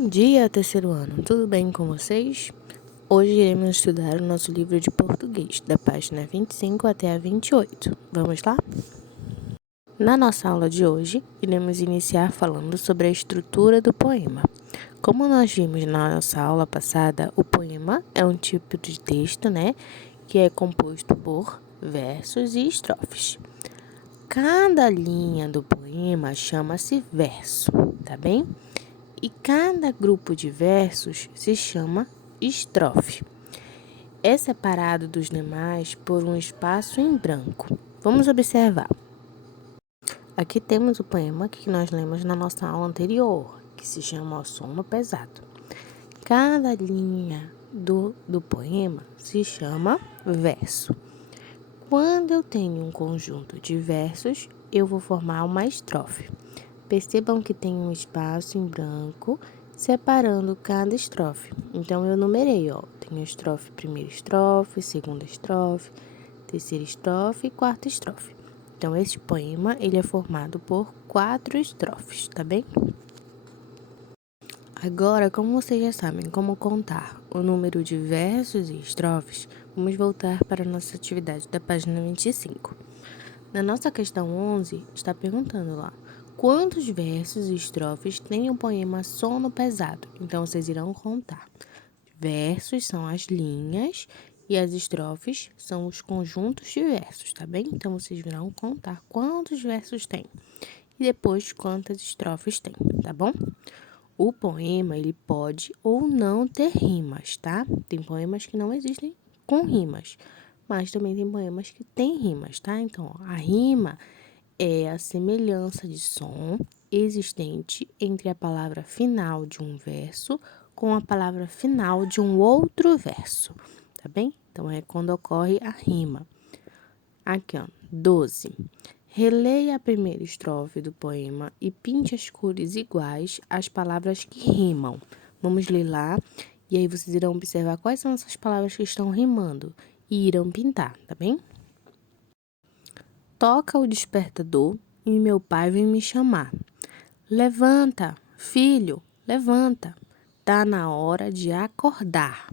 Bom dia, terceiro ano. Tudo bem com vocês? Hoje iremos estudar o nosso livro de português, da página 25 até a 28. Vamos lá? Na nossa aula de hoje, iremos iniciar falando sobre a estrutura do poema. Como nós vimos na nossa aula passada, o poema é um tipo de texto, que é composto por versos e estrofes. Cada linha do poema chama-se verso, tá bem? E cada grupo de versos se chama estrofe. É separado dos demais por um espaço em branco. Vamos observar. Aqui temos o poema que nós lemos na nossa aula anterior, que se chama O Sono Pesado. Cada linha do poema se chama verso. Quando eu tenho um conjunto de versos, eu vou formar uma estrofe. Percebam que tem um espaço em branco separando cada estrofe. Então, eu numerei, Tem a estrofe, primeira estrofe, segunda estrofe, terceira estrofe e quarta estrofe. Então, esse poema, ele é formado por 4 estrofes, tá bem? Agora, como vocês já sabem como contar o número de versos e estrofes, vamos voltar para a nossa atividade da página 25. Na nossa questão 11, está perguntando lá, quantos versos e estrofes tem o poema Sono Pesado? Então, vocês irão contar. Versos são as linhas e as estrofes são os conjuntos de versos, tá bem? Então, vocês irão contar quantos versos tem e depois quantas estrofes tem, tá bom? O poema, ele pode ou não ter rimas, tá? Tem poemas que não existem com rimas, mas também tem poemas que têm rimas, tá? Então, a rima é a semelhança de som existente entre a palavra final de um verso com a palavra final de um outro verso, tá bem? Então, é quando ocorre a rima. Aqui, 12. Releia a primeira estrofe do poema e pinte as cores iguais às palavras que rimam. Vamos ler lá e aí vocês irão observar quais são essas palavras que estão rimando e irão pintar, tá bem? Toca o despertador e meu pai vem me chamar. Levanta, filho, levanta. Tá na hora de acordar.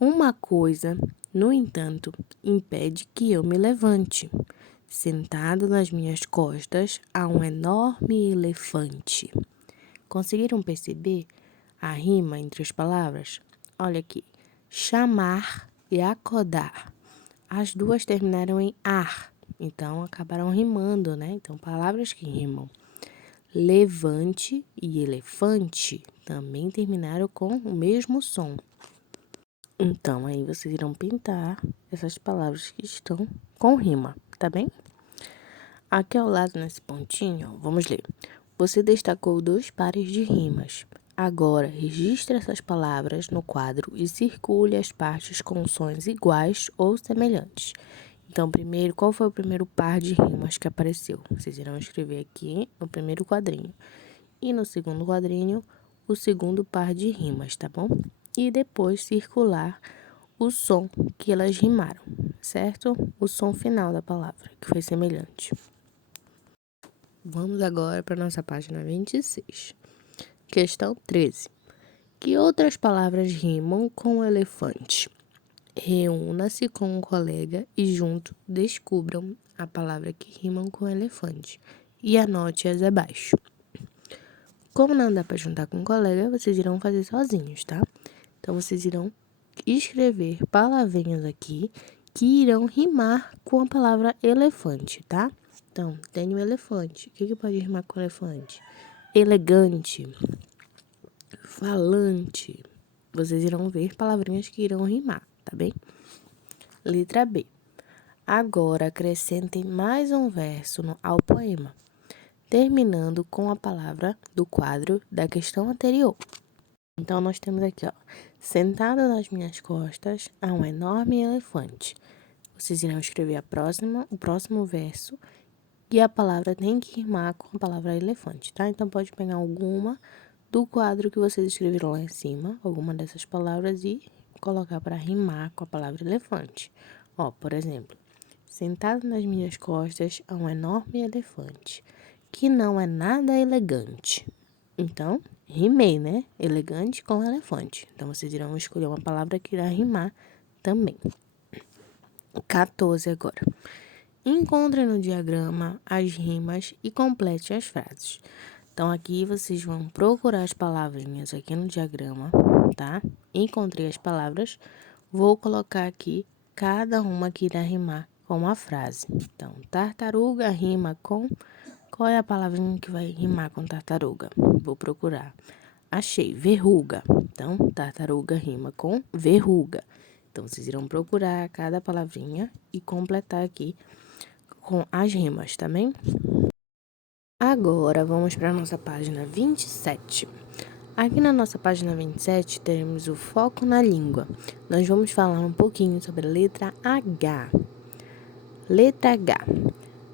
Uma coisa, no entanto, impede que eu me levante. Sentado nas minhas costas há um enorme elefante. Conseguiram perceber a rima entre as palavras? Olha aqui, chamar e acordar. As duas terminaram em ar, então acabaram rimando, Então, palavras que rimam. Levante e elefante também terminaram com o mesmo som. Então, aí vocês irão pintar essas palavras que estão com rima, tá bem? Aqui ao lado, nesse pontinho, vamos ler. Você destacou 2 pares de rimas. Agora, registre essas palavras no quadro e circule as partes com sons iguais ou semelhantes. Então, primeiro, qual foi o primeiro par de rimas que apareceu? Vocês irão escrever aqui no primeiro quadrinho. E no segundo quadrinho, o segundo par de rimas, tá bom? E depois circular o som que elas rimaram, certo? O som final da palavra, que foi semelhante. Vamos agora para a nossa página 26. Questão 13. Que outras palavras rimam com elefante? Reúna-se com um colega e junto descubram a palavra que rimam com elefante e anote-as abaixo. Como não dá para juntar com um colega, vocês irão fazer sozinhos, tá? Então, vocês irão escrever palavrinhas aqui que irão rimar com a palavra elefante, tá? Então, tem o elefante. O que pode rimar com elefante? Elegante, falante. Vocês irão ver palavrinhas que irão rimar, tá bem? Letra B. Agora, acrescentem mais um verso ao poema, terminando com a palavra do quadro da questão anterior. Então, nós temos aqui, sentado nas minhas costas há um enorme elefante. Vocês irão escrever o próximo verso e a palavra tem que rimar com a palavra elefante, tá? Então, pode pegar alguma do quadro que vocês escreveram lá em cima, alguma dessas palavras e colocar para rimar com a palavra elefante. Por exemplo, sentado nas minhas costas há um enorme elefante, que não é nada elegante. Então, rimei, né? Elegante com elefante. Então, vocês irão escolher uma palavra que irá rimar também. 14 agora. Encontre no diagrama as rimas e complete as frases. Então, aqui vocês vão procurar as palavrinhas aqui no diagrama, tá? Encontrei as palavras, vou colocar aqui cada uma que irá rimar com uma frase. Então, tartaruga rima com... Qual é a palavrinha que vai rimar com tartaruga? Vou procurar. Achei, verruga. Então, tartaruga rima com verruga. Então, vocês irão procurar cada palavrinha e completar aqui com as rimas, tá bem? Agora, vamos para a nossa página 27. Aqui na nossa página 27, teremos o foco na língua. Nós vamos falar um pouquinho sobre a letra H. Letra H.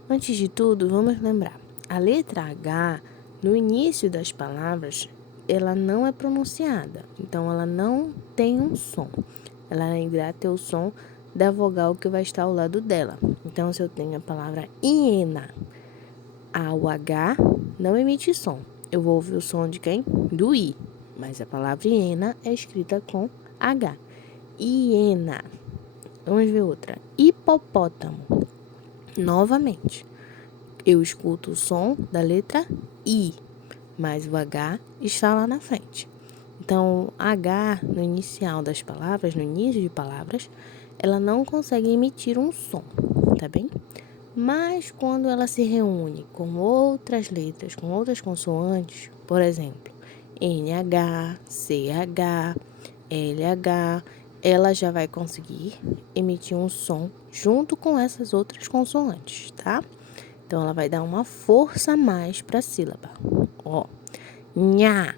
Antes de tudo, vamos lembrar. A letra H, no início das palavras, ela não é pronunciada. Então, ela não tem um som. Ela irá ter o som da vogal que vai estar ao lado dela. Então, se eu tenho a palavra hiena, o H não emite som. Eu vou ouvir o som de quem? Do I. Mas a palavra hiena é escrita com H. Hiena. Vamos ver outra. Hipopótamo. Novamente, eu escuto o som da letra I, mas o H está lá na frente. Então, H no inicial das palavras, no início de palavras, ela não consegue emitir um som, tá bem? Mas quando ela se reúne com outras letras, com outras consoantes, por exemplo, NH, CH, LH, ela já vai conseguir emitir um som junto com essas outras consoantes, tá? Então, ela vai dar uma força a mais para a sílaba. Ó, nha.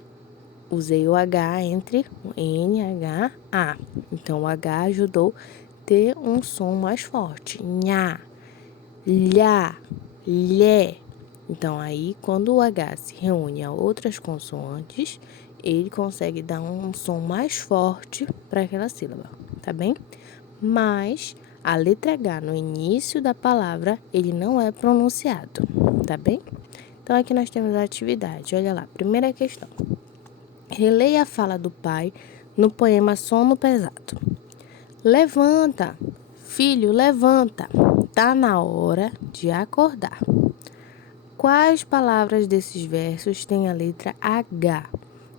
Usei o H entre o N, H, A. Então, o H ajudou a ter um som mais forte. Nha, lhá, lhé. Então, aí, quando o H se reúne a outras consoantes, ele consegue dar um som mais forte para aquela sílaba, tá bem? Mas a letra H no início da palavra, ele não é pronunciado, tá bem? Então, aqui nós temos a atividade. Olha lá, primeira questão. Releia a fala do pai no poema Sono Pesado. Levanta, filho, levanta. Tá na hora de acordar. Quais palavras desses versos têm a letra H?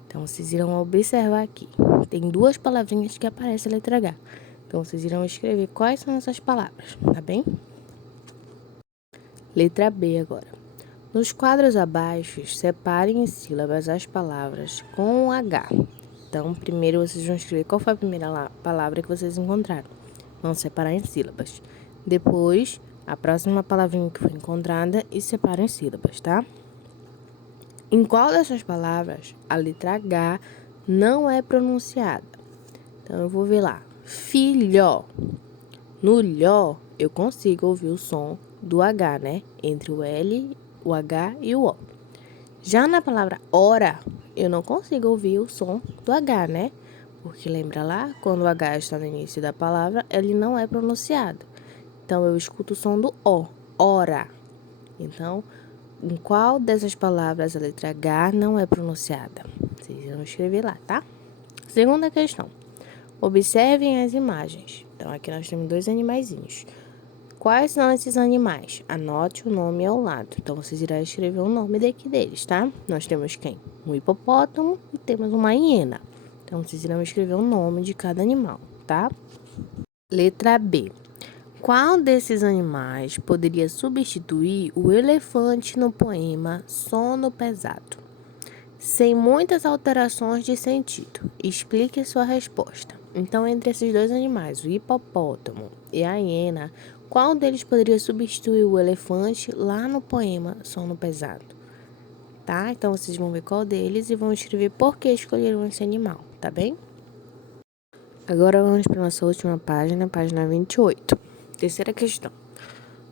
Então, vocês irão observar aqui. Tem duas palavrinhas que aparecem a letra H. Então, vocês irão escrever quais são essas palavras, tá bem? Letra B agora. Nos quadros abaixo, separem em sílabas as palavras com H. Então, primeiro vocês vão escrever qual foi a primeira palavra que vocês encontraram. Vão separar em sílabas. Depois, a próxima palavrinha que foi encontrada e separam em sílabas, tá? Em qual dessas palavras a letra H não é pronunciada? Então, eu vou ver lá. Filho. No lhó, eu consigo ouvir o som do H, né? Entre o L, o H e o O. Já na palavra hora, eu não consigo ouvir o som do H, né? Porque lembra lá, quando o H está no início da palavra, ele não é pronunciado. Então, eu escuto o som do O, hora. Então, em qual dessas palavras a letra H não é pronunciada? Vocês vão escrever lá, tá? Segunda questão. Observem as imagens. Então, aqui nós temos dois animaizinhos. Quais são esses animais? Anote o nome ao lado. Então, vocês irão escrever o nome daqui deles, tá? Nós temos quem? Um hipopótamo e temos uma hiena. Então, vocês irão escrever o nome de cada animal, tá? Letra B. Qual desses animais poderia substituir o elefante no poema Sono Pesado? Sem muitas alterações de sentido. Explique sua resposta. Então, entre esses dois animais, o hipopótamo e a hiena, qual deles poderia substituir o elefante lá no poema Sono Pesado? Tá? Então, vocês vão ver qual deles e vão escrever por que escolheram esse animal, tá bem? Agora, vamos para a nossa última página, página 28. Terceira questão.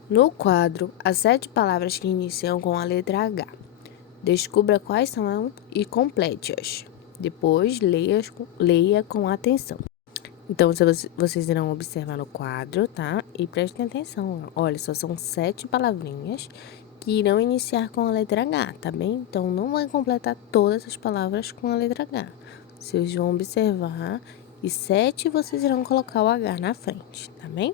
No quadro, há 7 palavras que iniciam com a letra H. Descubra quais são e complete-as. Depois, leia com atenção. Então, vocês irão observar no quadro, tá? E prestem atenção. Olha, só são 7 palavrinhas que irão iniciar com a letra H, tá bem? Então, não vai completar todas as palavras com a letra H. Vocês vão observar e 7 vocês irão colocar o H na frente, tá bem?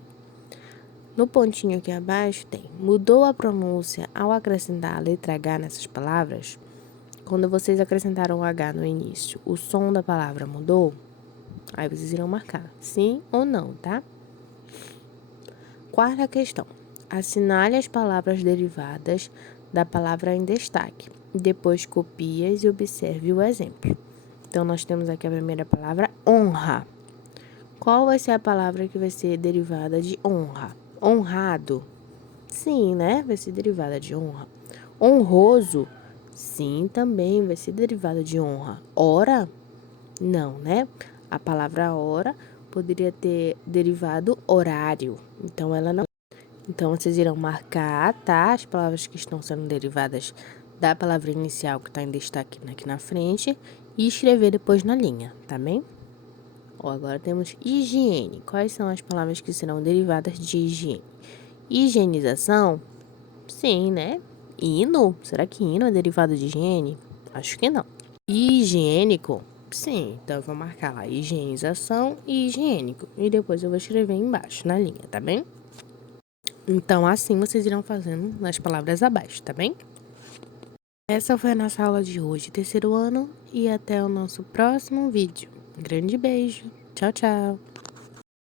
No pontinho aqui abaixo tem, mudou a pronúncia ao acrescentar a letra H nessas palavras? Quando vocês acrescentaram o H no início, o som da palavra mudou? Aí vocês irão marcar sim ou não, tá? Quarta questão. Assinale as palavras derivadas da palavra em destaque. Depois copie-as e observe o exemplo. Então, nós temos aqui a primeira palavra, honra. Qual vai ser a palavra que vai ser derivada de honra? Honrado. Sim, né? Vai ser derivada de honra. Honroso. Sim, também vai ser derivada de honra. Hora? Não, né? A palavra hora poderia ter derivado horário. Então, ela não. Então, vocês irão marcar, tá? As palavras que estão sendo derivadas da palavra inicial que está em destaque aqui na frente e escrever depois na linha, tá bem? Ó, agora temos higiene. Quais são as palavras que serão derivadas de higiene? Higienização? Sim, né? Hino? Será que hino é derivado de higiene? Acho que não. Higiênico? Sim, então eu vou marcar lá higienização e higiênico. E depois eu vou escrever embaixo na linha, tá bem? Então, assim vocês irão fazendo nas palavras abaixo, tá bem? Essa foi a nossa aula de hoje, terceiro ano, e até o nosso próximo vídeo. Um grande beijo. Tchau, tchau.